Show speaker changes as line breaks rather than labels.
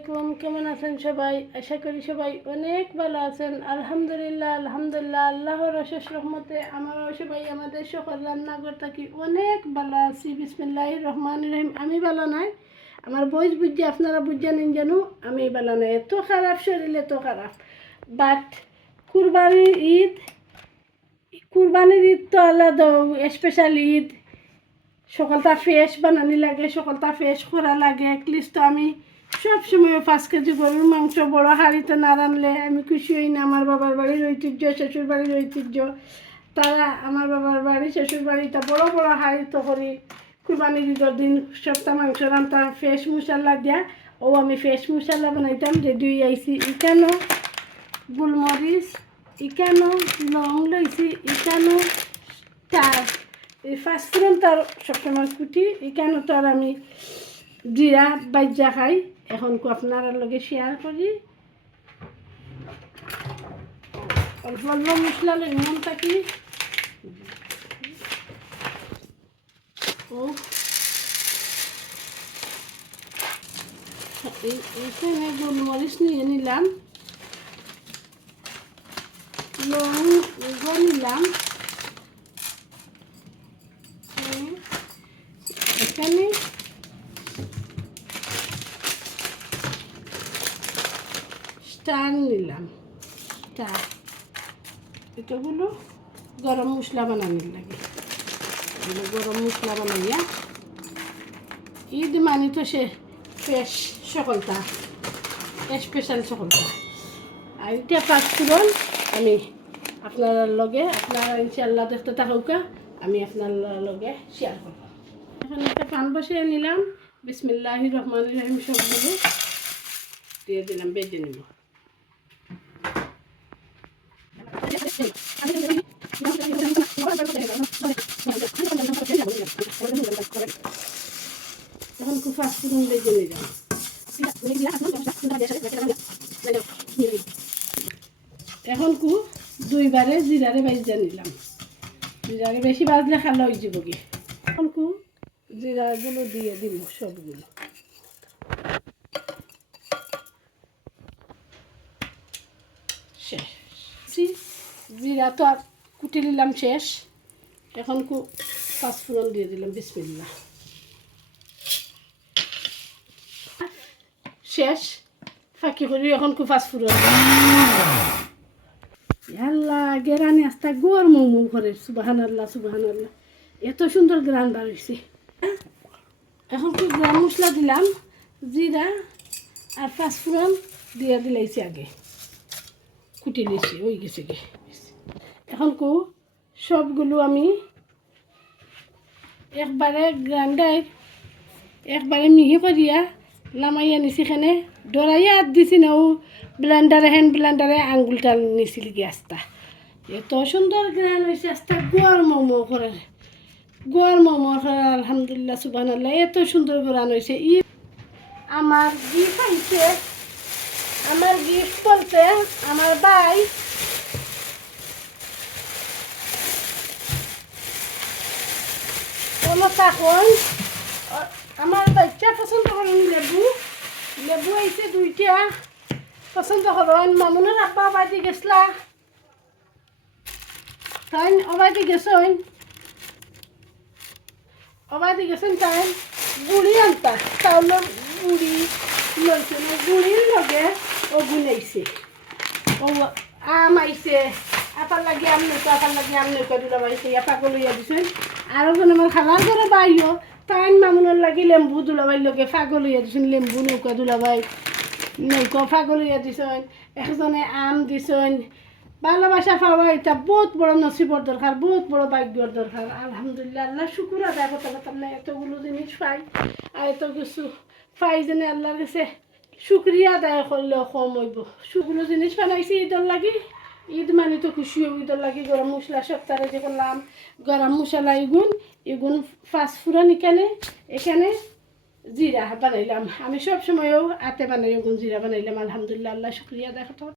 আলাইকুম, কেমন আছেন সবাই? আশা করি সবাই অনেক ভালো আছেন। আলহামদুলিল্লাহ আলহামদুলিল্লাহ, আল্লাহর অশেষ রহমতে আমরাও সবাই আমাদের সকল রান্নাঘর থাকি অনেক ভালো আছি। বিসমিল্লাহ রহমান রহিম। আমি ভালো নাই। আমার বয়স বুঝছি আপনারা বুঝছেন জানো আমি ভালো নাই। এত খারাপ শরীর, এত খারাপ। বাট কুরবানির ঈদ কুরবানির ঈদ তো আলাদা স্পেশাল ঈদ। সকালটা ফ্রেশ বানানি লাগে, সকালটা ফ্রেশ করা লাগে। অ্যাটলিস্ট আমি সব সময় পাঁচ কেজি গরুর মাংস, বড় হাঁড়িতে না রানলে আমি খুশি হই না। আমার বাবার বাড়ির ঐতিহ্য, শ্বশুর বাড়ির ঐতিহ্য। তারা আমার বাবার বাড়ি, শ্বশুর বাড়িতে বড় বড় হাঁড়িতে করি কুরবানির ঈদের দিন সপ্তাহ মাংস রান্তাম ফ্রেশ মশলা দিয়া। ও আমি ফ্রেশ মশলা বানাইতাম রেডি হয়ে আইসি ইকানো, গোলমরিচ, ইকানো, লং লইছি ইকানো তার এই ফার্স্টফুরন তার সবসময় কুটি এখানে তো আর আমি জিরা বাজ্যা খাই। এখন আপনার লগে শেয়ার করি। অল্প অল্প মশলা লই মন থাকি এই- গোলমরিচ নিয়ে নিলাম। লং এগুলো নিলাম। এখানে স্টার নিলাম। স্টার এটা হলো গরম মশলা বানানোর লাগে। এগুলো গরম মশলা বানাইয়া ঈদ মানি তো সে ফ্রেশ সকলটা স্পেশাল সকলটা। আর এটা পাঁচ ফুরন, আমি আপনার লগে, আপনারা ইনশাল্লাহ দেখতে থাকুকা, আমি আপনার লগে শেয়ার করব। এখন একটা পান বসিয়ে নিলাম। বিসমিল্লাহ রহমান রহিম সবগুলো দিয়ে দিলাম, বেজে নিব। এখন খুব ফাস্ট এখন কু দুইবারে জিরারে বাইজা নিলাম। জিরারে বেশি বাজলে খালো হয়ে যাব কি? এখন কু জিরাগুলো দিয়ে দিব সবগুলো। জিরা তো আর কুটি নিলাম শেষ। এখন কু পাঁচফোড়ন দিয়ে দিলাম বিসমিল্লা শেষ। ফাঁকি করি, এখন কু পাঁচফোড়ন আল্লাহ গেরানি আস্তা গোর মোমো করে সুবাহান আল্লাহ সুবাহান আল্লাহ এত সুন্দর গ্রান বার হয়েছে এখন কি গরম মশলা দিলাম, জিরা আর পাঁচফোড়ন দিয়ে দিলাইছি আগে। কুটি নিয়েছি ওই গেছে গে। এখন কু সবগুলো আমি একবারে গ্রান্ডার একবারে মিহি করিয়া লামাইয়া নিছি খানে ডরাইয়া হাত দিছি না ও। ব্লেন্ডারে হ্যান্ড ব্লেন্ডারে আঙ্গুলটা নিছিল গ্যাসটা এত সুন্দর গ্রান হয়েছে আস্তা, গোয়ার মোমো করে গোয়ার মোমো করে আলহামদুলিল্লাহ সুবাহ এত সুন্দর গ্রান হয়েছে ই আমার গিফট হয়েছে আমার গিফট বলতে আমার ভাই তখন আমার বাচ্চা পছন্দ করেন লেবু? লেবু আইছে দুইটা। পছন্দ করেন মামুনের আব্বা বাড়ি গেছলা। তাই অবাদি গেছেন অবাদি গেছেন তাই গুড়ি আনতা। চাউলের গুড়ি লইছে গুড়ির লগে ও গুনাইছে ও আম আইছে আপার লাগি আম নৌকা আপার লাগি আম নৌকা দুলা বাইছে এপাকো লইয়া দিছেন আর ওখানে আমার খালার ঘরে বাইও তাইন মামুনের লাগি লেম্বু দুলাবাই লগে ফাগল লইয়া দিছেন, লেম্বু নৌকা দুলাবাই নৌকা ফাগল লইয়া দিছেন, একজনে আম দিছেন। ভালোবাসা পাওয়া এটা বহুত বড় নসিবর দরকার, বহুত বড় ভাগ্যর দরকার। আলহামদুলিল্লাহ, আল্লাহ শুকুর আদায় করতে পারতাম না, এতগুলো জিনিস পাই, আর এত কিছু পাই যেন আল্লাহর কাছে শুক্রিয়া আদায় করলে কম হইব। শুকনো জিনিস বানাইছি, ঈদর লাগি। ঈদ মানে তো খুশি হইব, ঈদর লাগি গরম মশলা সপ্তাহে যে করলাম, গরম মশলা এগুন এগুন ফাস্ট ফুরন এখানে এখানে জিরা বানাইলাম। আমি সব সময়ও আতে বানাই এগুন, জিরা বানাইলাম। আলহামদুলিল্লাহ, আল্লাহ শুক্রিয়া দেখো